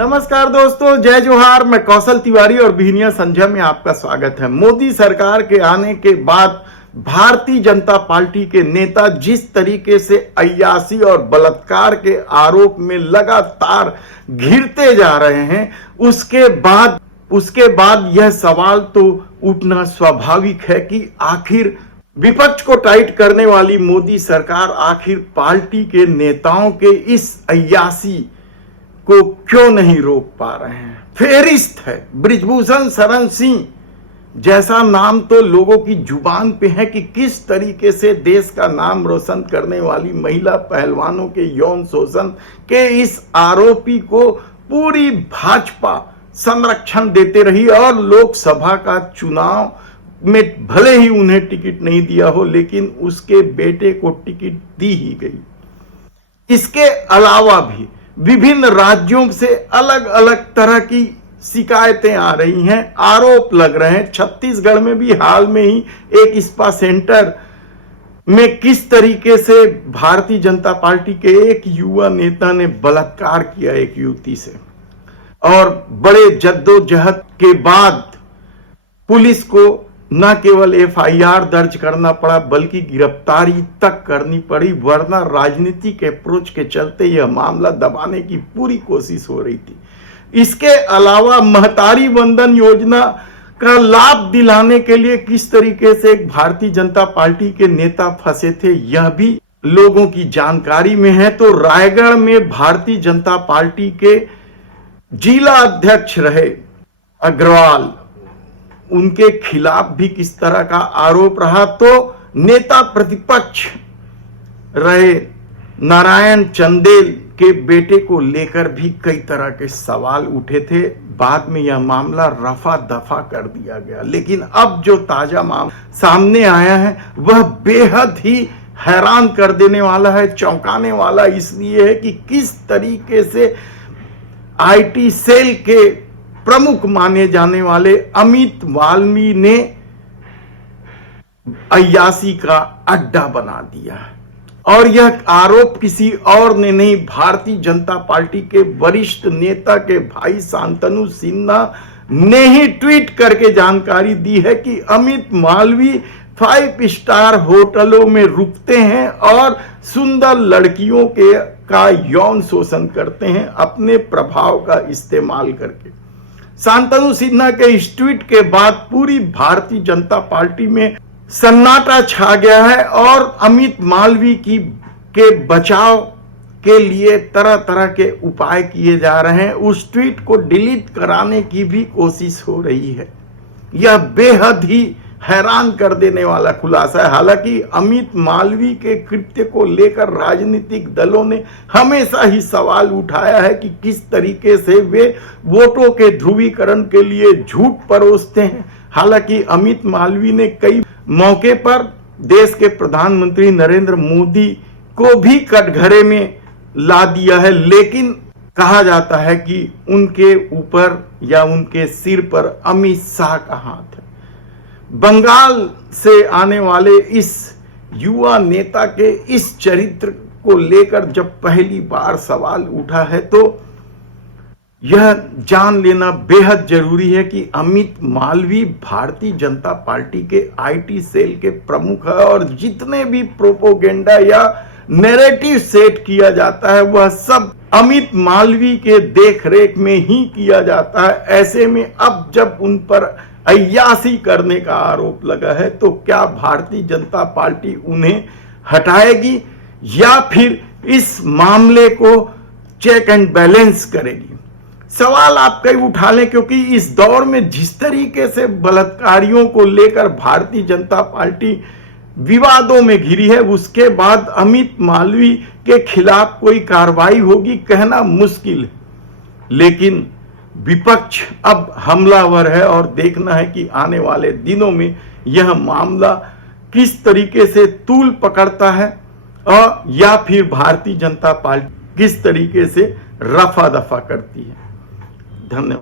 नमस्कार दोस्तों, जय जोहार। मैं कौशल तिवारी और बिहनिया संध्या में आपका स्वागत है। मोदी सरकार के आने के बाद भारतीय जनता पार्टी के नेता जिस तरीके से अय्याशी और बलात्कार के आरोप में लगातार घिरते जा रहे हैं, उसके बाद यह सवाल तो उठना स्वाभाविक है कि आखिर विपक्ष को टाइट करने वाली मोदी सरकार आखिर पार्टी के नेताओं के इस अय्याशी को क्यों नहीं रोक पा रहे हैं। फेरिस्त है बृजभूषण शरण सिंह जैसा नाम तो लोगों की जुबान पे है कि किस तरीके से देश का नाम रोशन करने वाली महिला पहलवानों के यौन शोषण के इस आरोपी को पूरी भाजपा संरक्षण देते रही और लोकसभा का चुनाव में भले ही उन्हें टिकट नहीं दिया हो, लेकिन उसके बेटे को टिकट दी ही गई। इसके अलावा भी विभिन्न राज्यों से अलग अलग तरह की शिकायतें आ रही हैं, आरोप लग रहे हैं। छत्तीसगढ़ में भी हाल में ही एक स्पा सेंटर में किस तरीके से भारतीय जनता पार्टी के एक युवा नेता ने बलात्कार किया एक युवती से, और बड़े जद्दोजहद के बाद पुलिस को न केवल एफआईआर दर्ज करना पड़ा बल्कि गिरफ्तारी तक करनी पड़ी, वरना राजनीतिक अप्रोच के चलते यह मामला दबाने की पूरी कोशिश हो रही थी। इसके अलावा महतारी वंदन योजना का लाभ दिलाने के लिए किस तरीके से भारतीय जनता पार्टी के नेता फंसे थे, यह भी लोगों की जानकारी में है। तो रायगढ़ में भारतीय जनता पार्टी के जिला अध्यक्ष रहे अग्रवाल, उनके खिलाफ भी किस तरह का आरोप रहा। तो नेता प्रतिपक्ष रहे नारायण चंदेल के बेटे को लेकर भी कई तरह के सवाल उठे थे। बाद में यह मामला रफा दफा कर दिया गया, लेकिन अब जो ताजा मामला सामने आया है वह बेहद ही हैरान कर देने वाला है, चौंकाने वाला इसलिए है कि किस तरीके से आईटी सेल के प्रमुख माने जाने वाले अमित मालवीय ने अय्याशी का अड्डा बना दिया है। और यह आरोप किसी और ने नहीं, भारतीय जनता पार्टी के वरिष्ठ नेता के भाई शांतनु सिन्हा ने ही ट्वीट करके जानकारी दी है कि अमित मालवीय 5 स्टार होटलों में रुकते हैं और सुंदर लड़कियों का यौन शोषण करते हैं अपने प्रभाव का इस्तेमाल करके। शांतनु सिन्हा के इस ट्वीट के बाद पूरी भारतीय जनता पार्टी में सन्नाटा छा गया है और अमित मालवीय के बचाव के लिए तरह तरह के उपाय किए जा रहे हैं। उस ट्वीट को डिलीट कराने की भी कोशिश हो रही है। यह बेहद ही हैरान कर देने वाला खुलासा है। हालांकि अमित मालवीय के कृत्य को लेकर राजनीतिक दलों ने हमेशा ही सवाल उठाया है कि किस तरीके से वे वोटों के ध्रुवीकरण के लिए झूठ परोसते हैं। हालांकि अमित मालवीय ने कई मौके पर देश के प्रधानमंत्री नरेंद्र मोदी को भी कटघरे में ला दिया है, लेकिन कहा जाता है कि उनके ऊपर या उनके सिर पर अमित शाह का हाथ है। बंगाल से आने वाले इस युवा नेता के इस चरित्र को लेकर जब पहली बार सवाल उठा है तो यह जान लेना बेहद जरूरी है कि अमित मालवीय भारतीय जनता पार्टी के आईटी सेल के प्रमुख है और जितने भी प्रोपोगेंडा या नैरेटिव सेट किया जाता है वह सब अमित मालवीय के देखरेख में ही किया जाता है। ऐसे में अब जब उन पर अय्याशी करने का आरोप लगा है तो क्या भारतीय जनता पार्टी उन्हें हटाएगी या फिर इस मामले को चेक एंड बैलेंस करेगी? सवाल आप कई उठा लें, क्योंकि इस दौर में जिस तरीके से बलात्कारियों को लेकर भारतीय जनता पार्टी विवादों में घिरी है, उसके बाद अमित मालवीय के खिलाफ कोई कार्रवाई होगी कहना मुश्किल है। लेकिन विपक्ष अब हमलावर है और देखना है कि आने वाले दिनों में यह मामला किस तरीके से तूल पकड़ता है और या फिर भारतीय जनता पार्टी किस तरीके से रफा दफा करती है। धन्यवाद।